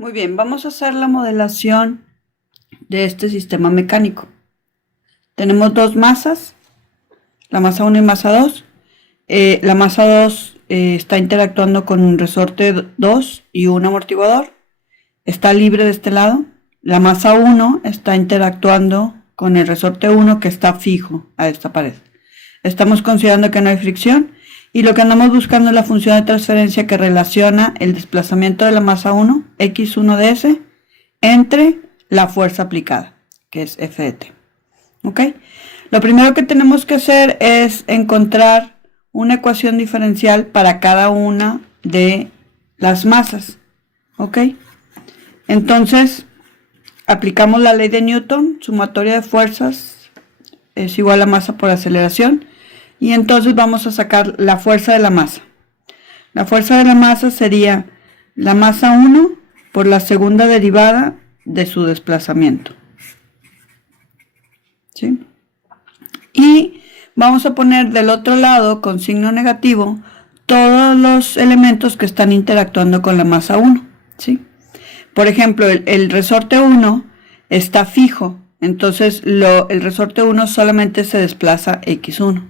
Muy bien, vamos a hacer la modelación de este sistema mecánico. Tenemos dos masas, la masa 1 y masa 2. La masa 2 está interactuando con un resorte 2 y un amortiguador. Está libre de este lado. La masa 1 está interactuando con el resorte 1 que está fijo a esta pared. Estamos considerando que no hay fricción y lo que andamos buscando es la función de transferencia que relaciona el desplazamiento de la masa 1, x1 de s, entre la fuerza aplicada, que es F de t. ¿Ok? Lo primero que tenemos que hacer es encontrar una ecuación diferencial para cada una de las masas. ¿Ok? Entonces, aplicamos la ley de Newton, sumatoria de fuerzas es igual a masa por aceleración. Y entonces vamos a sacar la fuerza de la masa. La fuerza de la masa sería la masa 1 por la segunda derivada de su desplazamiento. ¿Sí? Y vamos a poner del otro lado, con signo negativo, todos los elementos que están interactuando con la masa 1. ¿Sí? Por ejemplo, el resorte 1 está fijo, entonces el resorte 1 solamente se desplaza x1.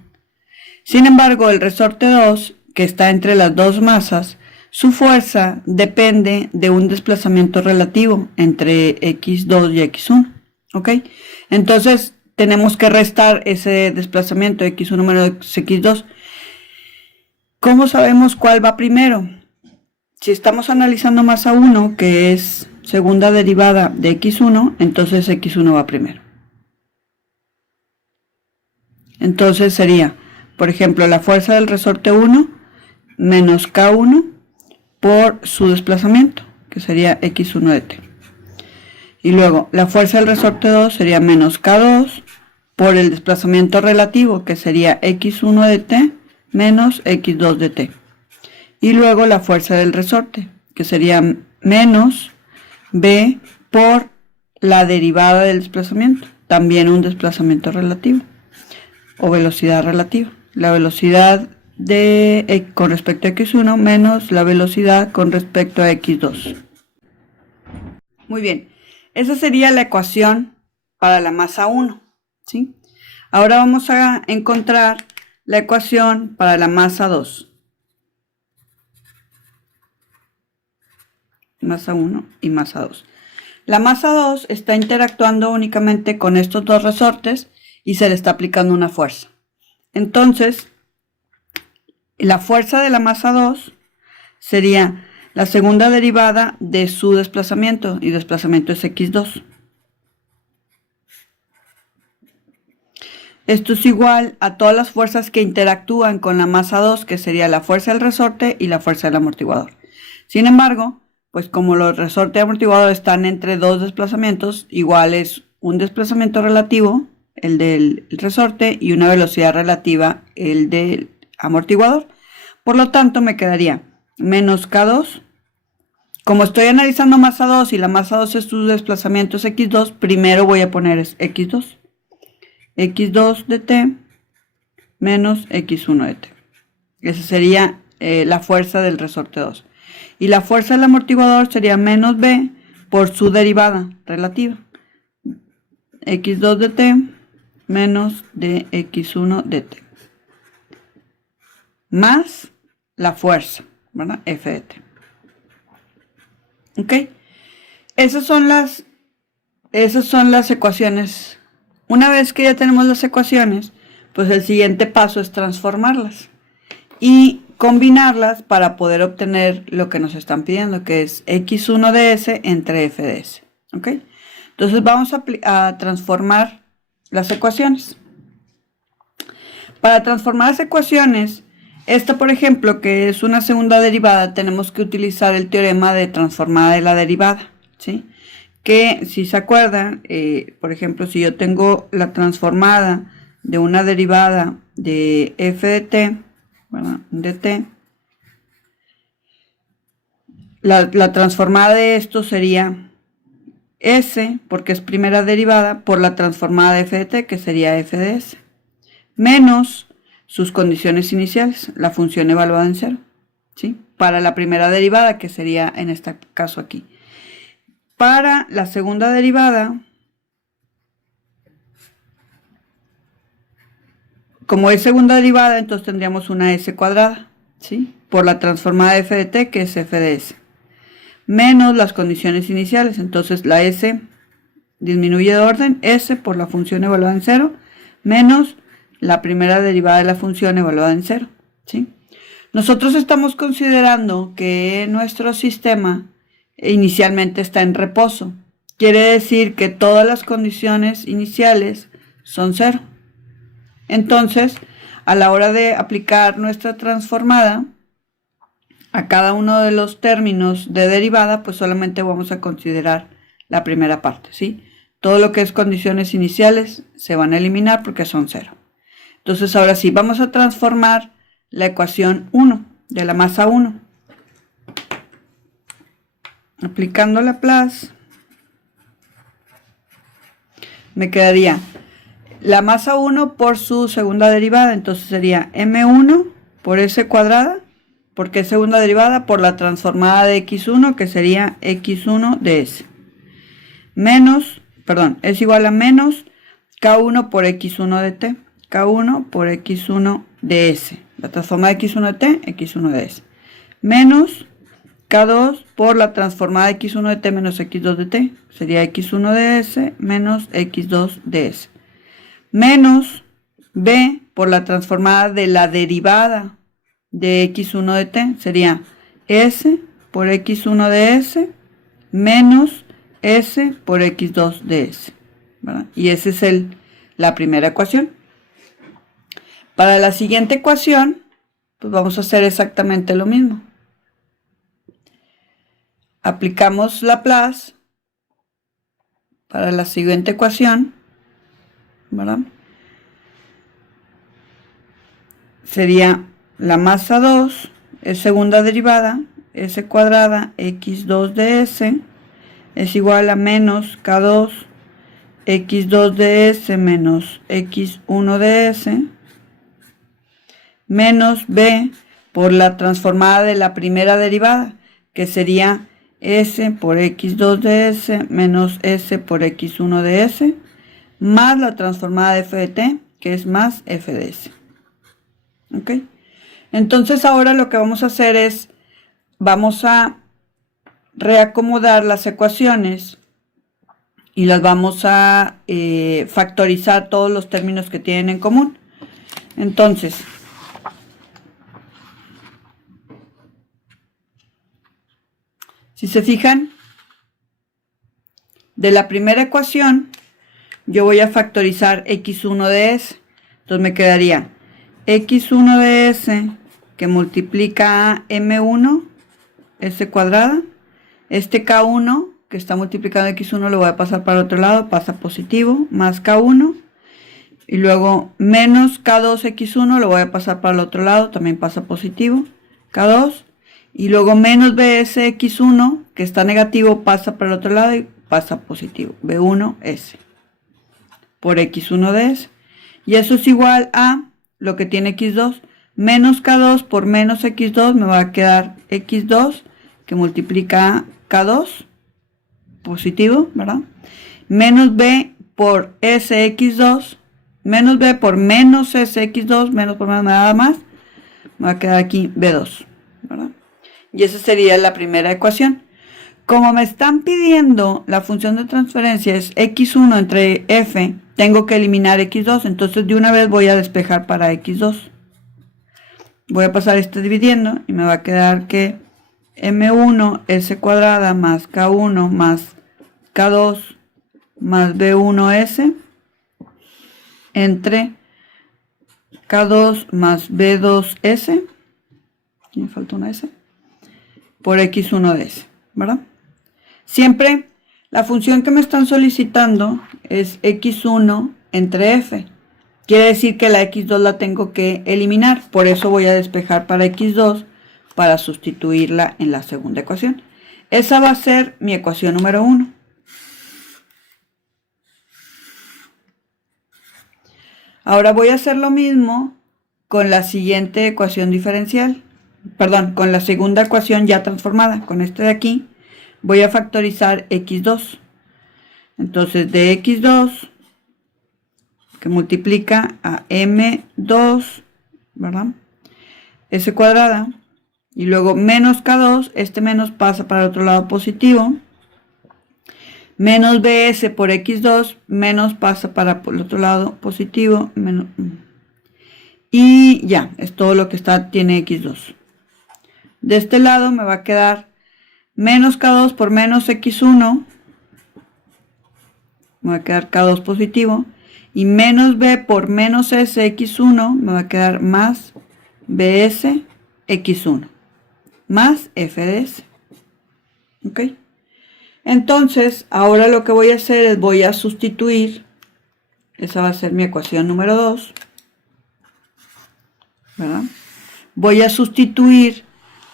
Sin embargo, el resorte 2, que está entre las dos masas, su fuerza depende de un desplazamiento relativo entre x2 y x1. ¿Ok? Entonces, tenemos que restar ese desplazamiento x1 menos x2. ¿Cómo sabemos cuál va primero? Si estamos analizando masa 1, que es segunda derivada de x1, entonces x1 va primero. Entonces sería, por ejemplo, la fuerza del resorte 1 menos K1 por su desplazamiento, que sería x1 de t. Y luego, la fuerza del resorte 2 sería menos K2 por el desplazamiento relativo, que sería x1 de t menos x2 de t. Y luego la fuerza del resorte, que sería menos b por la derivada del desplazamiento, también un desplazamiento relativo o velocidad relativa. La velocidad con respecto a x1 menos la velocidad con respecto a x2. Muy bien, esa sería la ecuación para la masa 1. ¿Sí? Ahora vamos a encontrar la ecuación para la masa 2. Masa 1 y masa 2. La masa 2 está interactuando únicamente con estos dos resortes y se le está aplicando una fuerza. Entonces, la fuerza de la masa 2 sería la segunda derivada de su desplazamiento, y desplazamiento es x2. Esto es igual a todas las fuerzas que interactúan con la masa 2, que sería la fuerza del resorte y la fuerza del amortiguador. Sin embargo, pues como los resorte y amortiguador están entre dos desplazamientos, igual es un desplazamiento relativo, el del resorte, y una velocidad relativa, el del amortiguador. Por lo tanto, me quedaría menos K2. Como estoy analizando masa 2 y la masa 2 es su desplazamiento es x2, primero voy a poner x2. x2 de t menos x1 de t. Esa sería la fuerza del resorte 2. Y la fuerza del amortiguador sería menos b por su derivada relativa. x2 de t menos de x1 de t. Más la fuerza, ¿verdad? F de t. ¿Ok? Esas son las ecuaciones. Una vez que ya tenemos las ecuaciones, pues el siguiente paso es transformarlas y combinarlas para poder obtener lo que nos están pidiendo, que es x1 de s entre f de s. ¿Ok? Entonces vamos a transformar las ecuaciones. Para transformar las ecuaciones, esta, por ejemplo, que es una segunda derivada, tenemos que utilizar el teorema de transformada de la derivada, ¿sí? Que si se acuerdan, por ejemplo, si yo tengo la transformada de una derivada de f de t, ¿verdad? De t, la transformada de esto sería s, porque es primera derivada, por la transformada de f de t, que sería f de s, menos sus condiciones iniciales, la función evaluada en 0, ¿sí? Para la primera derivada, que sería en este caso aquí. Para la segunda derivada, como es segunda derivada, entonces tendríamos una s cuadrada, ¿sí? Por la transformada de f de t, que es f de s, menos las condiciones iniciales. Entonces la s disminuye de orden, s por la función evaluada en 0, menos la primera derivada de la función evaluada en 0, ¿sí? Nosotros estamos considerando que nuestro sistema inicialmente está en reposo. Quiere decir que todas las condiciones iniciales son 0. Entonces, a la hora de aplicar nuestra transformada a cada uno de los términos de derivada, pues solamente vamos a considerar la primera parte, ¿sí? Todo lo que es condiciones iniciales se van a eliminar porque son 0. Entonces, ahora sí, vamos a transformar la ecuación 1 de la masa 1. Aplicando Laplace, me quedaría la masa 1 por su segunda derivada. Entonces sería m1 por s cuadrada, porque es segunda derivada, por la transformada de x1, que sería x1 de s. Es igual a menos k1 por x1 de t. K1 por x1 de s. La transformada de x1 de t, x1 de s. Menos K2 por la transformada de x1 de t menos x2 de t. Sería x1 de s menos x2 de s. Menos b por la transformada de la derivada de x1 de t. Sería s por x1 de s menos s por x2 de s, ¿verdad? Y esa es la primera ecuación. Para la siguiente ecuación, pues vamos a hacer exactamente lo mismo. Aplicamos Laplace para la siguiente ecuación, ¿verdad? Sería la masa 2, es segunda derivada, s cuadrada x2 de s, es igual a menos k2 x2 de s menos x1 de s, menos b por la transformada de la primera derivada, que sería s por x2 de s menos s por x1 de s, más la transformada de f de t, que es más f de s. ¿Ok? Entonces ahora lo que vamos a hacer es, vamos a reacomodar las ecuaciones y las vamos a factorizar todos los términos que tienen en común. Entonces, si se fijan, de la primera ecuación, yo voy a factorizar x1 de s. Entonces me quedaría x1 de s que multiplica a m1, s cuadrada. Este k1 que está multiplicando x1 lo voy a pasar para el otro lado, pasa positivo, más k1. Y luego menos k2 x1 lo voy a pasar para el otro lado, también pasa positivo, k2. Y luego menos bs x1, que está negativo, pasa para el otro lado y pasa positivo, b1s por x1 de s. Y eso es igual a lo que tiene x2, menos k2 por menos x2, me va a quedar x2, que multiplica a k2, positivo, ¿verdad? Menos b por sx2, menos b por menos sx2, menos por menos nada más, me va a quedar aquí b2, ¿verdad? Y esa sería la primera ecuación. Como me están pidiendo la función de transferencia es x1 entre f, tengo que eliminar x2, entonces de una vez voy a despejar para x2. Voy a pasar esto dividiendo y me va a quedar que m1 s cuadrada más k1 más k2 más b1s entre k2 más b2s, aquí me falta una s, por x1 de s, ¿verdad? Siempre la función que me están solicitando es x1 entre f. Quiere decir que la x2 la tengo que eliminar. Por eso voy a despejar para x2 para sustituirla en la segunda ecuación. Esa va a ser mi ecuación número 1. Ahora voy a hacer lo mismo con la siguiente ecuación diferencial. Perdón, con la segunda ecuación ya transformada, con este de aquí. voy a factorizar x2. Entonces de x2 que multiplica a m2, ¿verdad? S cuadrada. Y luego menos K2, este menos pasa para el otro lado positivo. Menos BS por X2, menos pasa para el otro lado positivo. Menos, y ya, es todo lo que tiene X2. De este lado me va a quedar menos K2 por menos X1. Me va a quedar K2 positivo. Y menos B por menos S X1 me va a quedar más BS X1. Más F de S. ¿Ok? Entonces, ahora lo que voy a hacer es voy a sustituir. Esa va a ser mi ecuación número 2. ¿Verdad? Voy a sustituir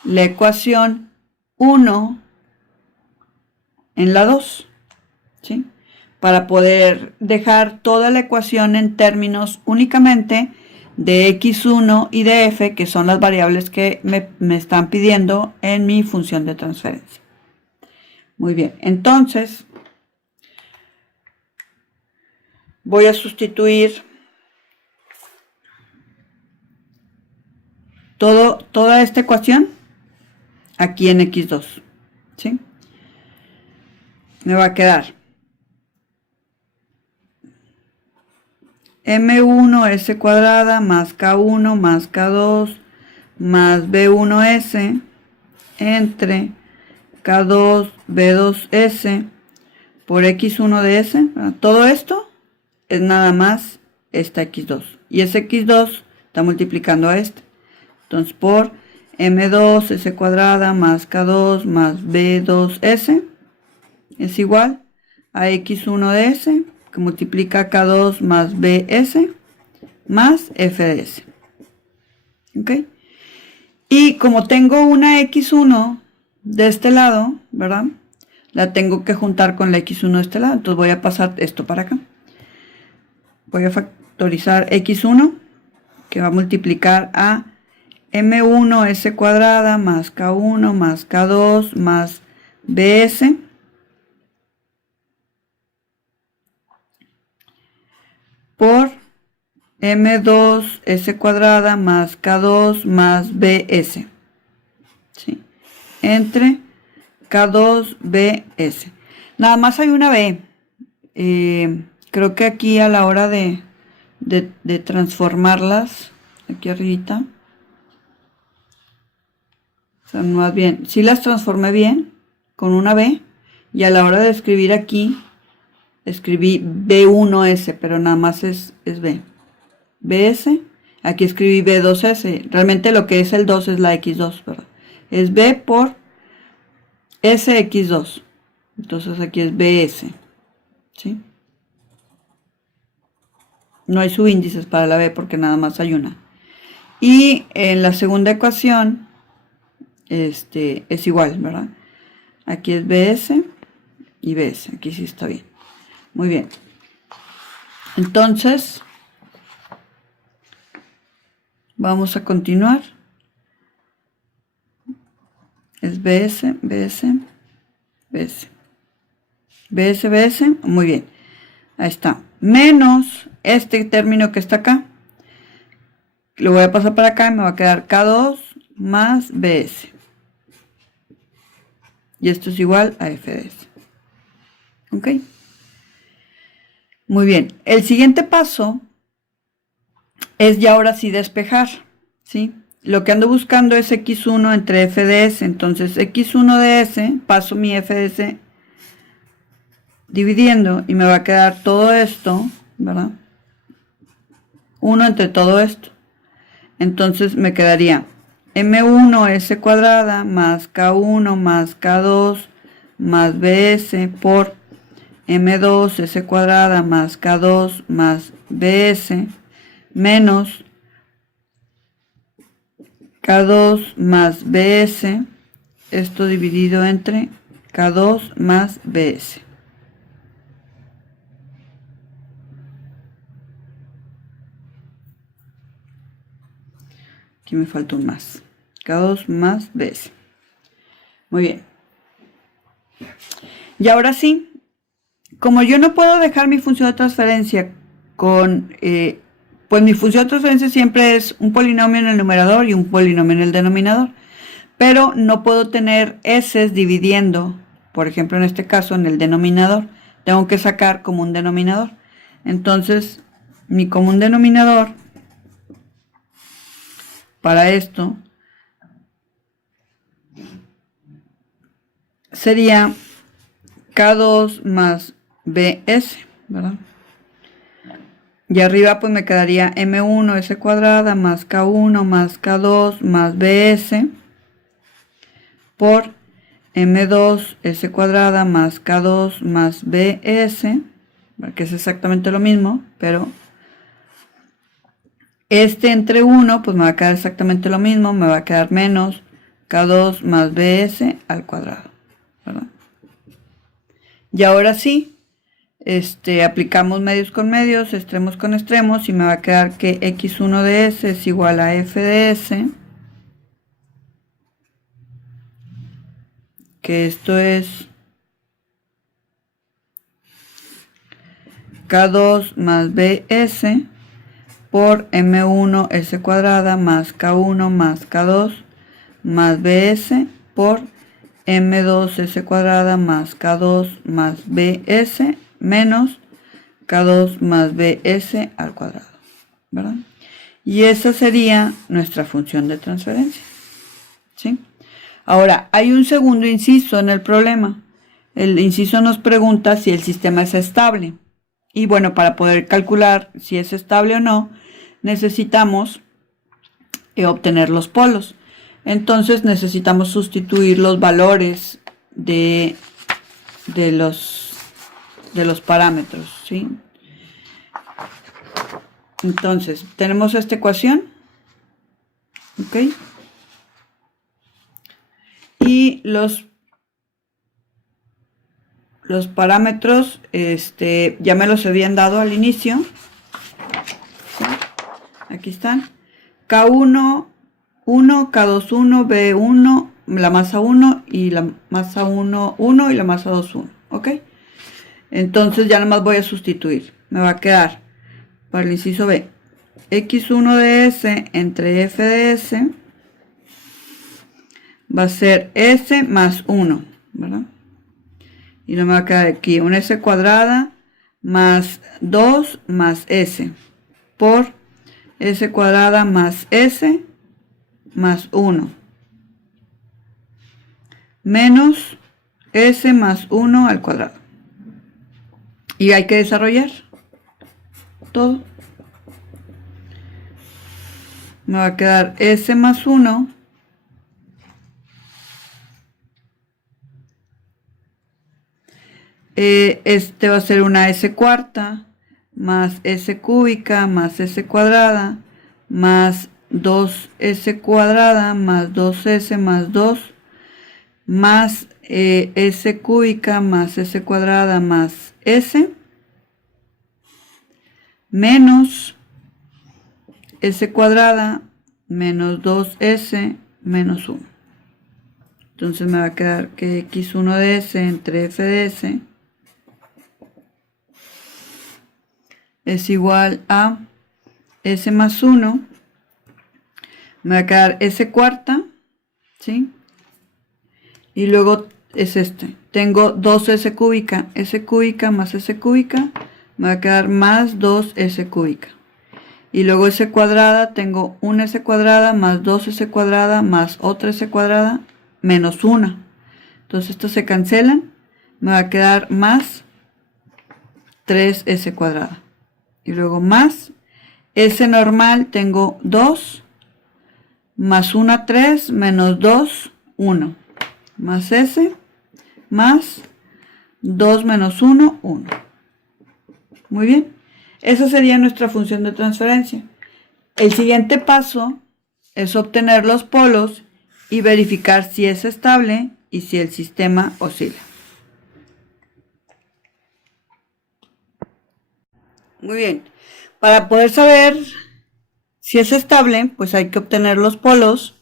la ecuación 1 en la 2. ¿Sí? Para poder dejar toda la ecuación en términos únicamente de x1 y de f, que son las variables que me están pidiendo en mi función de transferencia. Muy bien, entonces voy a sustituir toda esta ecuación aquí en x2. ¿Sí? Me va a quedar m1s cuadrada más k1 más k2 más b1s entre k2 b2s por x1 de s. Todo esto es nada más esta x2. Y ese x2 está multiplicando a este. Entonces por m2 s cuadrada más k2 más b2s es igual a x1 de s que multiplica k2 más bs más f de s. ¿Ok? Y como tengo una x1 de este lado, ¿verdad? La tengo que juntar con la x1 de este lado. Entonces voy a pasar esto para acá. Voy a factorizar x1 que va a multiplicar a m1 s cuadrada más k1 más k2 más bs por m2 s cuadrada más k2 más bs, ¿sí? Entre k2 bs. Nada más hay una b. Creo que aquí a la hora de transformarlas, aquí arribita, o sea, más bien, sí las transformé bien con una b, y a la hora de escribir aquí escribí b1s, pero nada más es b. bs, aquí escribí b2s, realmente lo que es el 2 es la x2, ¿verdad? Es b por sx2, entonces aquí es bs, ¿sí? No hay subíndices para la b porque nada más hay una. Y en la segunda ecuación es igual, ¿verdad? Aquí es bs y bs, aquí sí está bien. Muy bien. Entonces, vamos a continuar. Es bs, bs, bs. bs, bs, muy bien. Ahí está. Menos este término que está acá. Lo voy a pasar para acá y me va a quedar K2 más BS. Y esto es igual a F de S. ¿Ok? Muy bien. El siguiente paso es ya ahora sí despejar. ¿Sí? Lo que ando buscando es X1 entre F de S. Entonces X1 de S, paso mi F de S dividiendo y me va a quedar todo esto, ¿verdad? 1 entre todo esto. Entonces me quedaría m1 s cuadrada más k1 más k2 más bs por m2 s cuadrada más k2 más bs menos k2 más bs, esto dividido entre k2 más bs. Aquí me falta un más. K2 más bs. Muy bien. Y ahora sí, como yo no puedo dejar mi función de transferencia con, pues mi función de transferencia siempre es un polinomio en el numerador y un polinomio en el denominador. Pero no puedo tener s dividiendo, por ejemplo en este caso en el denominador. Tengo que sacar común denominador. Entonces, mi común denominador para esto sería K2 más BS, ¿verdad? Y arriba pues me quedaría M1 S cuadrada más K1 más K2 más BS por M2 S cuadrada más K2 más BS, que es exactamente lo mismo, pero entre 1 pues me va a quedar exactamente lo mismo, me va a quedar menos K2 más BS al cuadrado, ¿verdad? Y ahora sí, aplicamos medios con medios, extremos con extremos, y me va a quedar que x1 de s es igual a f de s, que esto es K2 más BS por M1 S cuadrada más K1 más K2 más BS por M2 S cuadrada más K2 más BS menos K2 más BS al cuadrado, ¿verdad? Y esa sería nuestra función de transferencia, ¿sí? Ahora, hay un segundo inciso en el problema. El inciso nos pregunta si el sistema es estable. Y bueno, para poder calcular si es estable o no, necesitamos obtener los polos. Entonces necesitamos sustituir los valores de los parámetros, ¿sí? Entonces, tenemos esta ecuación, ¿ok? Y los parámetros, ya me los habían dado al inicio. ¿Sí? Aquí están. K1, 1, K2, 1, B1, la masa 1 y la masa 1, 1 y la masa 2, 1. ¿Ok? Entonces ya nada más voy a sustituir. Me va a quedar para el inciso B x1 de s entre f de s va a ser s más 1, ¿verdad? Y no me va a quedar aquí una s cuadrada más 2 más s por s cuadrada más s más 1 menos s más 1 al cuadrado. Y hay que desarrollar todo. Me va a quedar s más 1 va a ser una s cuarta más s cúbica más s cuadrada más 2s cuadrada más 2s más 2 más s cúbica más s cuadrada más s menos s cuadrada menos 2s menos 1. Entonces me va a quedar que x1 de s entre f de s es igual a s más 1. Me va a quedar s cuarta, ¿sí? Y luego es tengo 2s cúbica, s cúbica más s cúbica, me va a quedar más 2s cúbica. Y luego s cuadrada, tengo una s cuadrada más 2s cuadrada más otra s cuadrada menos 1. Entonces estos se cancelan, me va a quedar más 3s cuadrada. Y luego más s normal, tengo 2 más 1, 3 menos 2, 1. Más s más 2 menos 1, 1. Muy bien. Esa sería nuestra función de transferencia. El siguiente paso es obtener los polos y verificar si es estable y si el sistema oscila. Muy bien. Para poder saber si es estable, pues hay que obtener los polos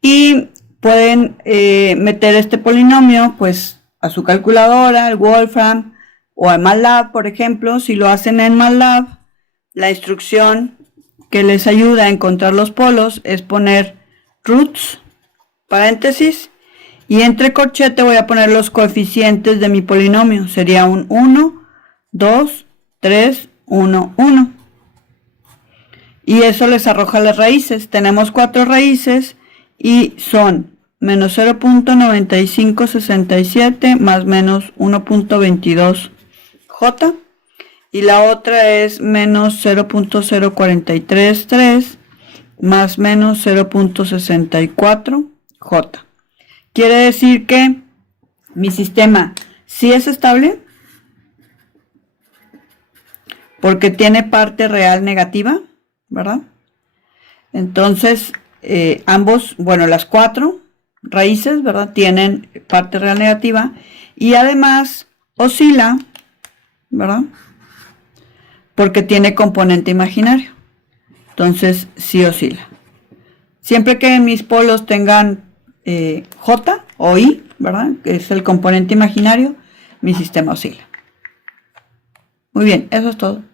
y pueden meter este polinomio pues a su calculadora, al Wolfram o a MATLAB, por ejemplo. Si lo hacen en MATLAB, la instrucción que les ayuda a encontrar los polos es poner roots, paréntesis, y entre corchete voy a poner los coeficientes de mi polinomio. Sería un 1, 2, 3, 1, 1. Y eso les arroja las raíces. Tenemos 4 raíces y son menos 0.9567 más menos 1.22j. Y la otra es menos 0.0433 más menos 0.64j. Quiere decir que mi sistema sí es estable porque tiene parte real negativa, ¿verdad? Entonces, ambos, bueno, las 4 raíces, ¿verdad? Tienen parte real negativa y además oscila, ¿verdad? Porque tiene componente imaginario. Entonces, sí oscila. Siempre que mis polos tengan J o I, ¿verdad? Que es el componente imaginario, mi sistema oscila. Muy bien, eso es todo.